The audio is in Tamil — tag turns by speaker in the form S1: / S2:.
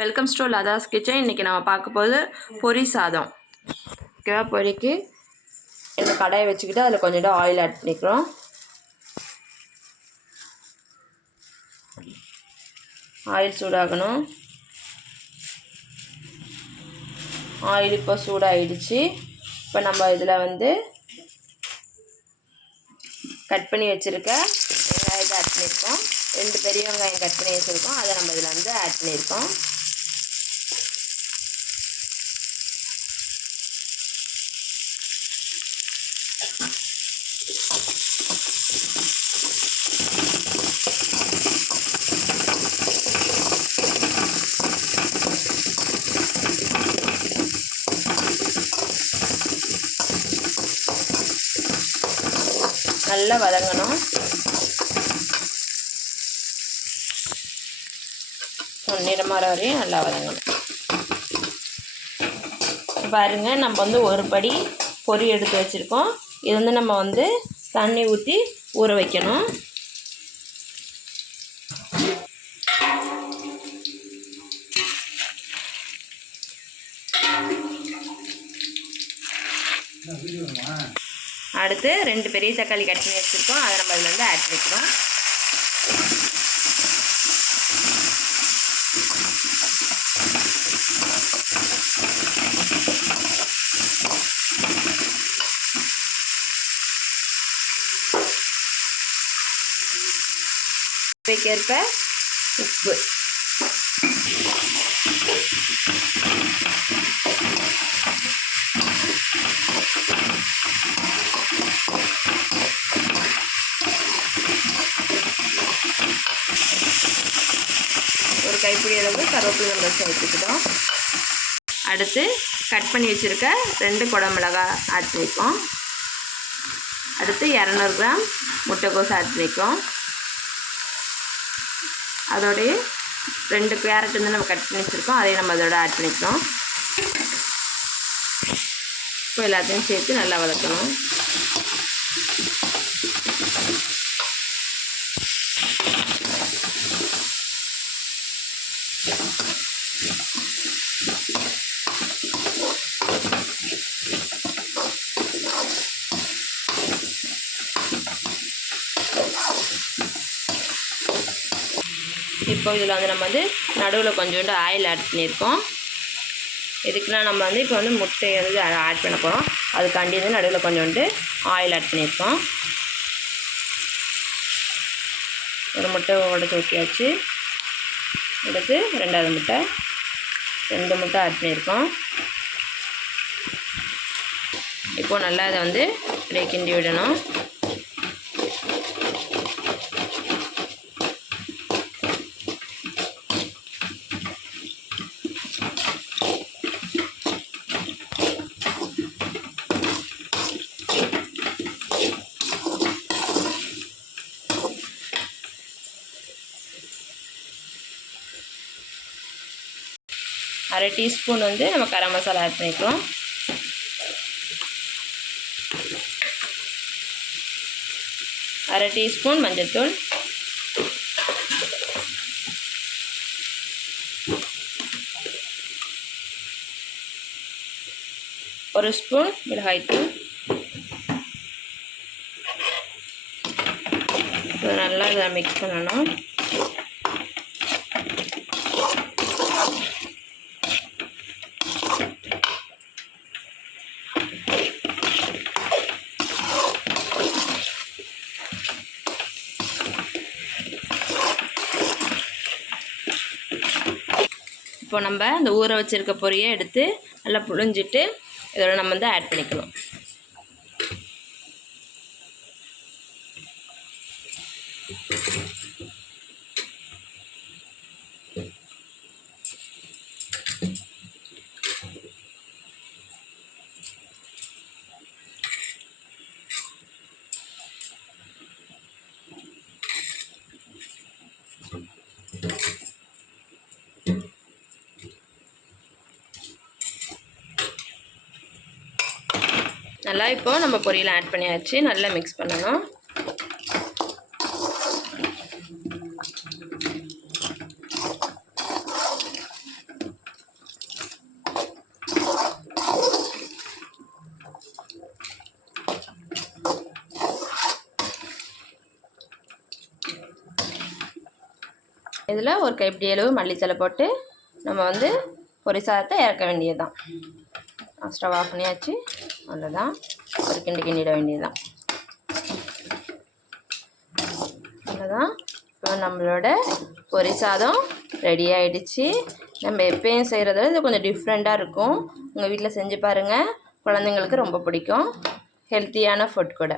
S1: Welcome ஸ்டோ Latha's kitchen. இன்றைக்கி நம்ம பார்க்க போகுது பொரி சாதம். ஓகேவா? பொரிக்கு இந்த கடாயை வச்சுக்கிட்டு அதில் கொஞ்சம் ஆயில் ஆட் பண்ணிக்கிறோம். ஆயில் சூடாகணும். ஆயில் இப்போ சூடாகிடுச்சு இப்போ நம்ம இதில் வந்து கட் பண்ணி வச்சுருக்க வெங்காயத்தை ஆட் பண்ணியிருக்கோம். ரெண்டு பெரிய வெங்காயம் கட் பண்ணி வச்சுருக்கோம். அதை நம்ம இதில் வந்து ஆட் பண்ணியிருக்கோம். நல்லா வதங்கணும். நிறமாற வரையும் நல்லா வதங்கணும். பாருங்க நம்ம வந்து ஒரு படி பொறி எடுத்து வச்சுருக்கோம். இது வந்து நம்ம வந்து தண்ணி ஊற்றி ஊற வைக்கணும். அடுத்து ரெண்டு பெரிய தக்காளி கட் பண்ணி வச்சுருக்கோம். அதை நம்ம அதில் வந்து ஆட் பண்ணிக்கிறோம் தேவைக்கேற்ப உப்பு. ஒரு கைப்பிடி அளவு கருவேப்பிலை நம்ம சேர்த்துக்கிட்டோம் அடுத்து கட் பண்ணி வச்சுருக்க ரெண்டு குடமிளகா ஆட்டி வைப்போம். அடுத்து இரநூறு கிராம் முட்டைக்கோஸ் ஆட்டி பண்ணிப்போம் அதோடைய ரெண்டு கேரட் வந்து நம்ம கட் பண்ணி வச்சுருக்கோம். அதையும் நம்ம அதோட ஆட் பண்ணிக்கிறோம் இப்போ எல்லாத்தையும் சேர்த்து நல்லா வதக்கணும். இப்போ இதில் வந்து நம்ம வந்து நடுவில் கொஞ்சோண்டு ஆயில் ஆட் பண்ணியிருக்கோம். இதுக்குலாம் நம்ம வந்து இப்போ வந்து முட்டையை வந்து ஆட் பண்ண போகிறோம். அதுக்காண்டி வந்து நடுவில் கொஞ்சோண்டு ஆயில் ஆட் பண்ணியிருக்கோம். ஒரு முட்டை உடச்சி ஊற்றியாச்சு எடுத்து ரெண்டாவது முட்டை. ரெண்டு முட்டை ஆட் பண்ணியிருக்கோம். இப்போது நல்லா இதை வந்து அப்படியே கிண்டி விடணும். அரை டீஸ்பூன் வந்து நம்ம கரம் மசாலா ஆட் பண்ணிக்கிறோம் அரை டீஸ்பூன் மஞ்சள்தூள் ஒரு ஸ்பூன் மிளகாய்த்தூள். நல்லா இதை மிக்ஸ் பண்ணணும். இப்போ நம்ம இந்த ஊற வச்சுருக்க பொரியை எடுத்து நல்லா புழிஞ்சிட்டு இதோட நம்ம வந்து ஆட் பண்ணிக்கணும். நல்லா இப்போது நம்ம பொரியல் ஆட் பண்ணியாச்சு. நல்லா மிக்ஸ் பண்ணணும். இதில் ஒரு கைப்பிடி அளவு மல்லித்தலை போட்டு நம்ம வந்து பொரி சாதத்தை இறக்க வேண்டியது தான் ஸ்டவ் ஆஃப் பண்ணியாச்சு. அவ்வளோதான். ஒரு கிண்டு கிண்டிட வேண்டியதுதான். அவ்வளோதான். இப்போ நம்மளோட பொரி சாதம் ரெடி ஆகிடுச்சு நம்ம எப்பயும் செய்கிறத இது கொஞ்சம் டிஃப்ரெண்ட்டாக இருக்கும். உங்கள் வீட்டில் செஞ்சு பாருங்கள் குழந்தைங்களுக்கு ரொம்ப பிடிக்கும். ஹெல்த்தியான ஃபுட் கூட.